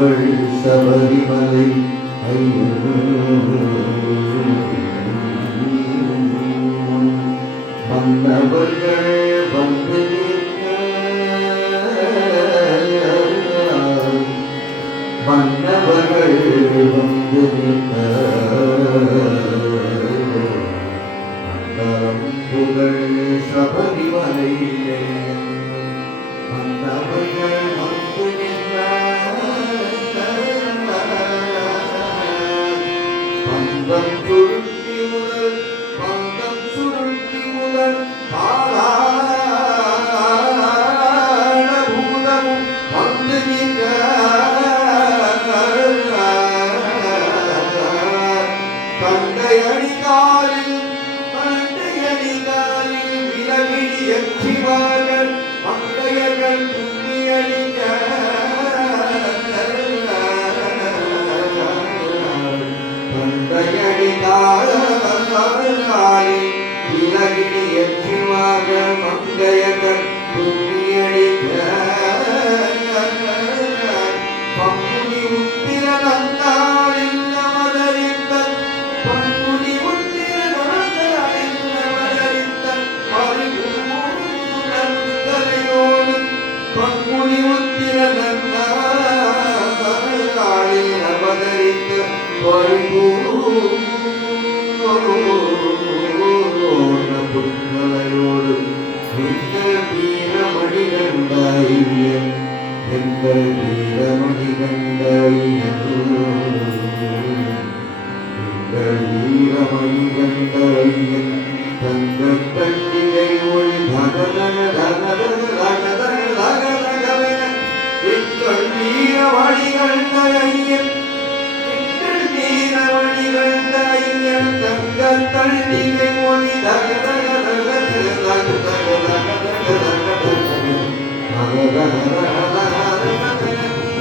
எங்கள் சபரிமலை மன்னவர்கள் வந்து மன்னவர்கள் வந்து புகழ் சபரிமலையிலே மன்னவர்கள் வந்து பந்தம் சுருட்டி முதல் பந்தம் சுருட்டி முதல் பூதமும் வந்து தந்தையடிகாலில் விலகிடி எற்றிவார்கள் மங்கையர்கள் துணியடிக்க தந்தையடிகாலில் விலகிடி எற்றிவார்கள் மங்கையர்கள் துணியடிக்க பங்குனி உத்திர நந்தாளில் அவதரித்த பங்குனி உத்திர நந்தாளில் அவதரித்த பரிபூர்ணமுத்தரையோடு பங்குனி உத்திர நந்தாளில் அவதரித்த பரிபூர்ண புத்தரையோடு எங்கள் வீரமணிகள் வீரமணி எங்கள் வீரமணி கண்டையன் தங்க பண்டிகை ஒளி எங்கள் வீரமணி கண்டையன் எங்கள் வீரமணி கண்டையன் தங்க பண்டிகை ஒளி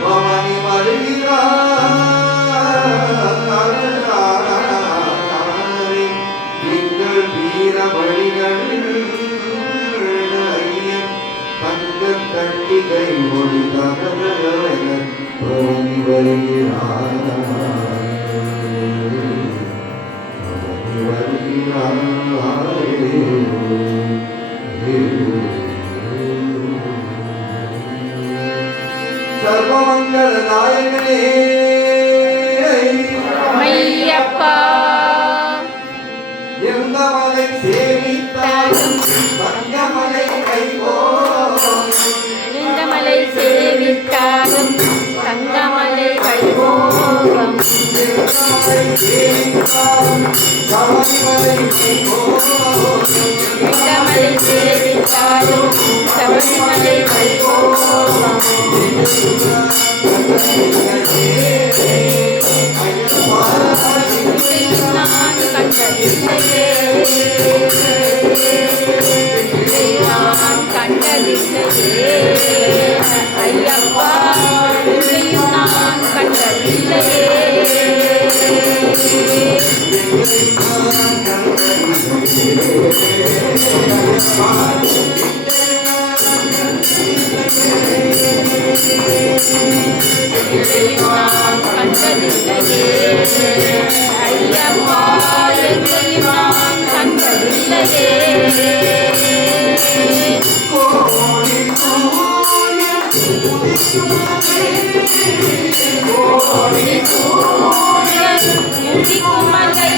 பவனி வருகிறார் எங்கள் வீரமணிகள் தங்க கண்டிகை மொழி தகவல் பவனி வருகிறார் பவனி வருகிறார் சர்வமங்கள நாயகனே ஐயப்பா எந்த மலை சேவித்தாலும் தங்கமலை கைவோம் எந்த மலை சேவித்தாலும் தங்கமலை கைவோம் எந்த மலை சேவித்தாலும் சபரிமலை கைவோம் நான் கண்டதில்லையே நான் கண்டதில்லையே ஐயப்பா இதையும் நான் கண்டதில்லையே நான் கண்டதில்லையே ஐயப்பா எங்கேயும் நான் கண்டதில்லையே கோடி சூரியன் உதிக்கும் மலை கோடி சூரியன் உதிக்கும் மலை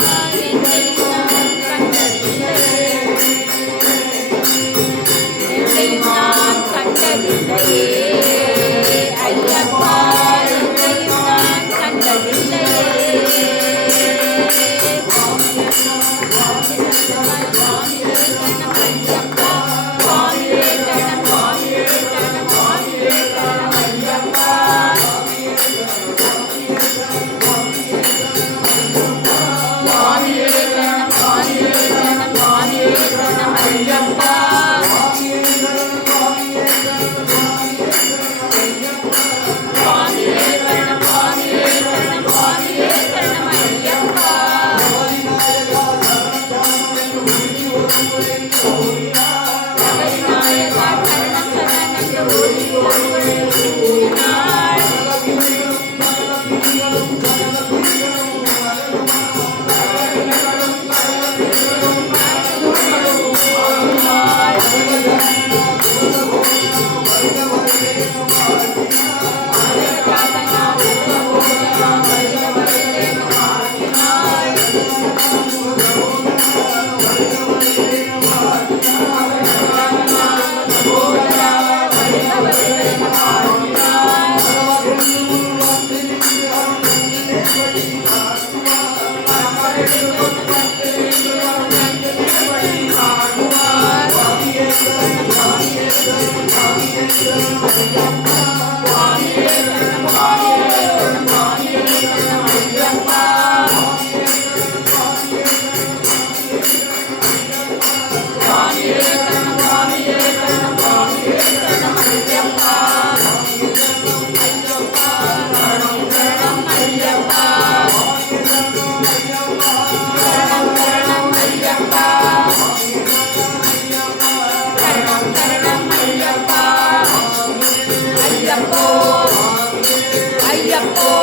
எங்கேயும் நான் கண்டதில்லையே எங்கேயும் நான் கண்டதில்லையே ஐயப்பா எங்கேயும் நான் கண்டதில்லையே ஐயப்பா சுவாமியே சரணம் சுவாமியே சரணம் சுவாமியே சரணம் ஐயப்பா சுவாமியே சரணம் சுவாமியே சரணம் சுவாமியே சரணம் ஐயப்பா சுவாமியே சரணம் சுவாமியே சரணம் சுவாமியே சரணம் ஐயப்பா சபரிநாயகா சரணம் சரணம் என்று ஓடி ஒருவரில் கூறினாள் ஐயப்போ ஐயப்போ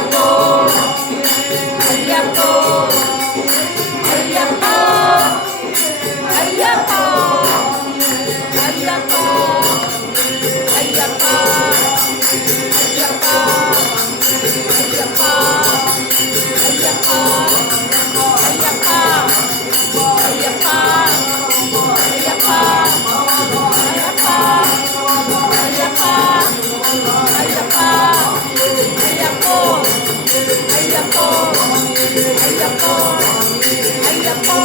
ஐயப்போ ஐயப்போ ஐயப்போ ஐயப்போ ஐயப்பா ஐயப்பா ஐயப்பா ஐயப்பா ஐயப்பா ஐயப்பா ஐயப்பா ஐயப்பா ஐயப்பா ஐயப்போ ஐயப்போ ஐயப்போ ஐயப்போ